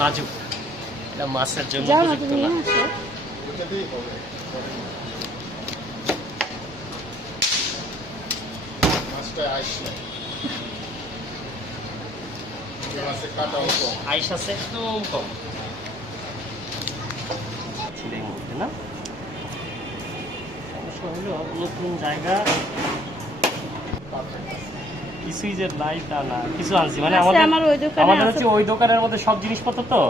নাজুক, এটা মাছের জন্য যাও না উপযুক্ত তুমি না। আসো। ওটাতেই হবে। মাছটা আইস নেই, এই মাছের কাটাও কম। আইস আছে একদম কম ছিলের মধ্যে না। সমস্যা হলো নতুন জায়গা, কিছুই যে নাই তা না, কিছু আনছি মানে আছে, আমাদের আমার ওই দোকানে আমাদের আছে। হচ্ছে ওই দোকানের মধ্যে সব জিনিসপত্র তো।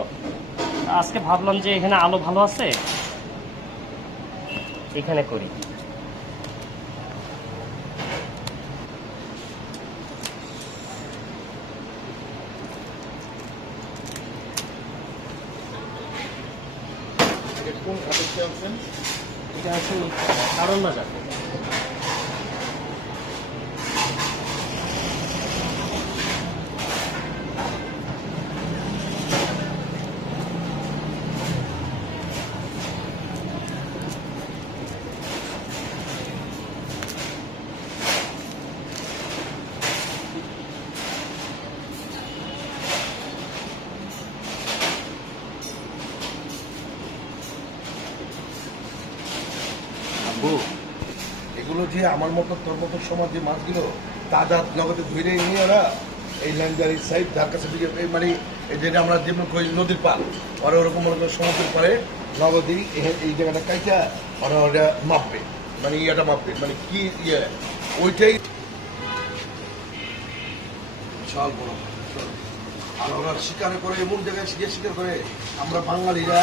আজকে ভাবলাম যে এখানে আলো ভালো আছে, এখানে করি। এটা কোন খাতে খেয়েছেন? এটা হচ্ছে কারণ বাজার। আব্বু, এগুলো যে আমার মতো তোর মতো সমাজ যে মাছগুলো তাজা জগতে ধরে নিয়ে ওরা এই ল্যান্ডারি সাইড যার কাছে দিকে এই মানে এই যেটা আমরা যেমন কই নদীর পাল, ওরা ওরকম মনে করো সমুদ্রের পাড়ে নগদী এই জায়গাটা কাইটা ওরা ওটা মাপবে, মানে ইয়েটা মাপবে, মানে কি ইয়ে ওইটাই বিশাল বড় মাছ, বিশাল। আর ওরা শিকার করে এমন জায়গায় শিকার করে, আমরা বাঙালিরা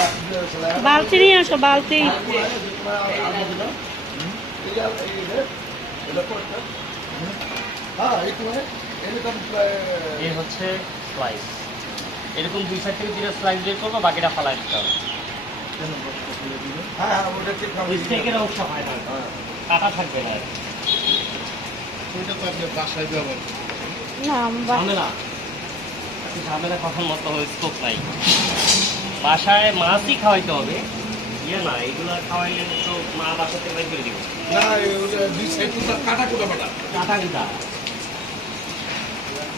বালতি নিয়ে আসো, বালতি। এই হচ্ছে স্লাইস, এরকম দুই সাইড থেকে দুইটা স্লাইস বের করবো, বাকিটা ফালাই দিতে হবে। স্টেকের অংশ হয় না, কাটা থাকবে না। বাসায় ব্যবহার না ঝামেলা, ঝামেলা কখন মতো স্কোপ নাই। বাসায় মাছই খাওয়াইতে হবে, ইয়ে না এগুলো খাওয়াইলে তো মা বাসাতে বের করে দিব। না দুই সাইড কাটা কোটা বাটা কাটা কিটা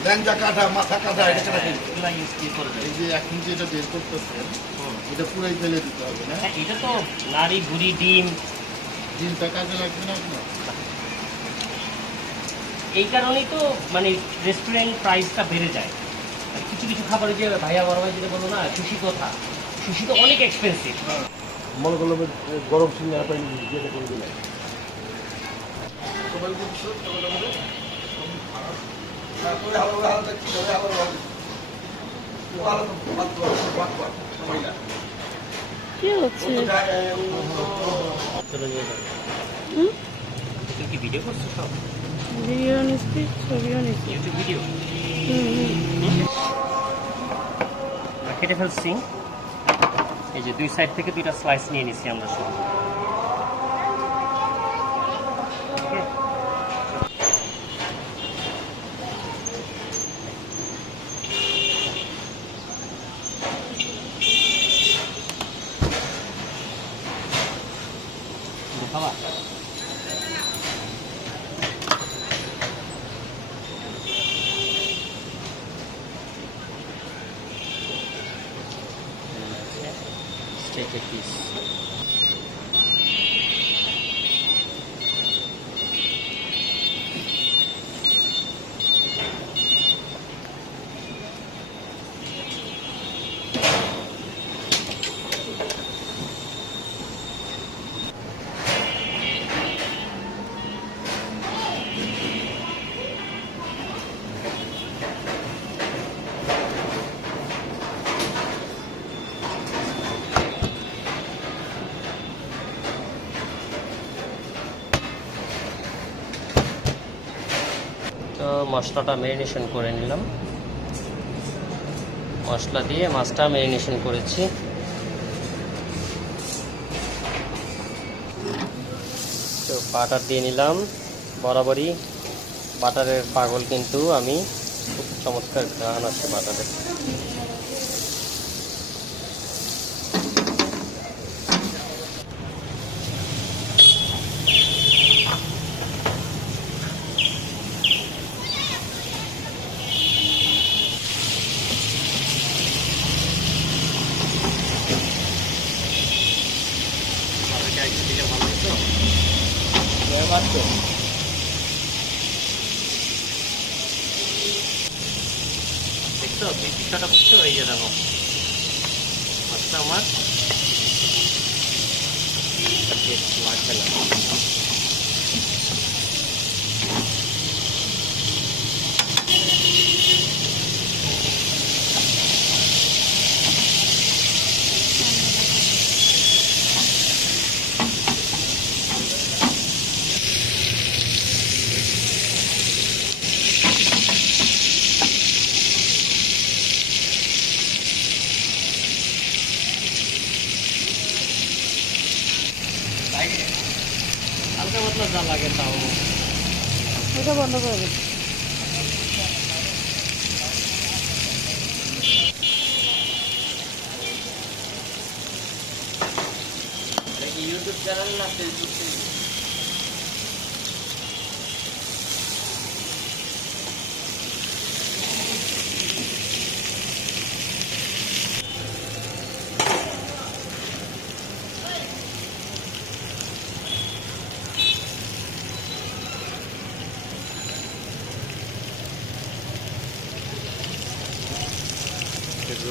ল্যাংচা কাটা মাথা কাটা এটা কাটা এগুলা ইউজ কি করবে? এই যে এখন যেটা বের করতেছেন এটা পুরাই ফেলে দিতে হবে না? হ্যাঁ, এটা তো নাড়ি ভুড়ি ডিম, দিনটা কাজে লাগবে না আপনার? এই কারণেই তো মানে রেস্টুরেন্ট প্রাইসটা বেড়ে যায়। আর কিছু কিছু খাবারের যে ভাইয়া বড় ভাই যেটা বললো না, সুশি কথা, সুশি তো অনেক এক্সপেন্সিভ। মনে করলাম গরম সিঙ্গা পাইনি যেটা করে দিলে কি হচ্ছে? চলে নিয়ে যাবে। হুম? তুমি কি ভিডিও করছো সব? ভিডিও নিচ্ছি, ছবিও নিচ্ছি। ইউটিউব ভিডিও হুম। কেটে ফেলছি। এই যে দুই সাইড থেকে দুইটা স্লাইস নিয়ে নিছি আমরা শুধু। খাবা? Take a piece. তো মশলাটা ম্যারিনেশন করে নিলাম, মশলা দিয়ে মাছটা ম্যারিনেশন করেছি। তো বাটার দিয়ে নিলাম বরাবরই, বাটারের পাগল কিন্তু আমি, খুব চমৎকার ঘ্রাণ আছে বাটারের। পাচ্ছ। দেখছো পিঠাটা বুঝছো? এই যে দেখো মাছটা আমার লাগবে না। হালকা পাতলা যা লাগে তাও। ওটা বন্ধ করে দেবে। ইউটিউব চ্যানেল না ফেসবুক পেজ?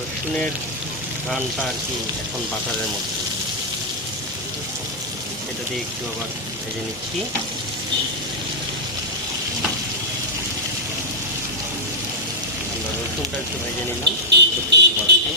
রসুনের ঘ্রাণটা আর কি এখন বাটারের মধ্যে, এটা দিয়ে একটু আবার ভেজে নিচ্ছি। আমরা রসুনটা একটু ভেজে নিলাম বাড়াচ্ছি।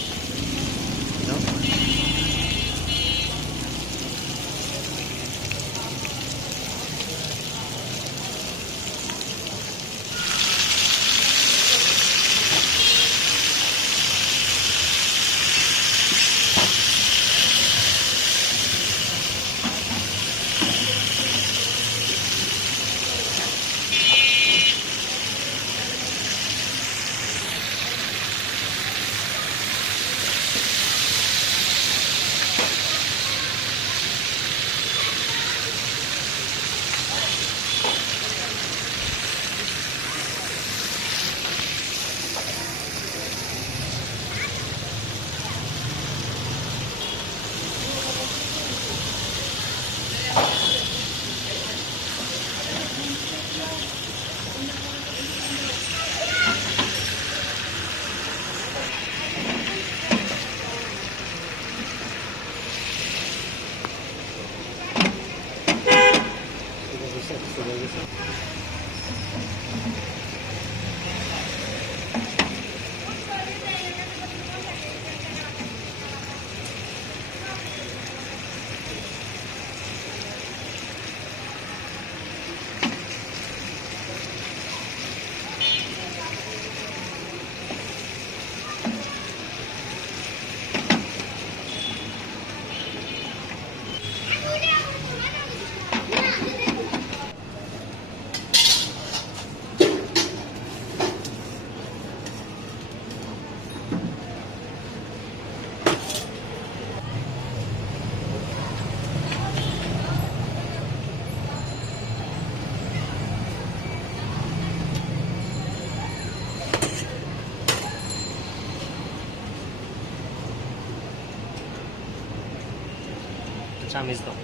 চামিচ দাও।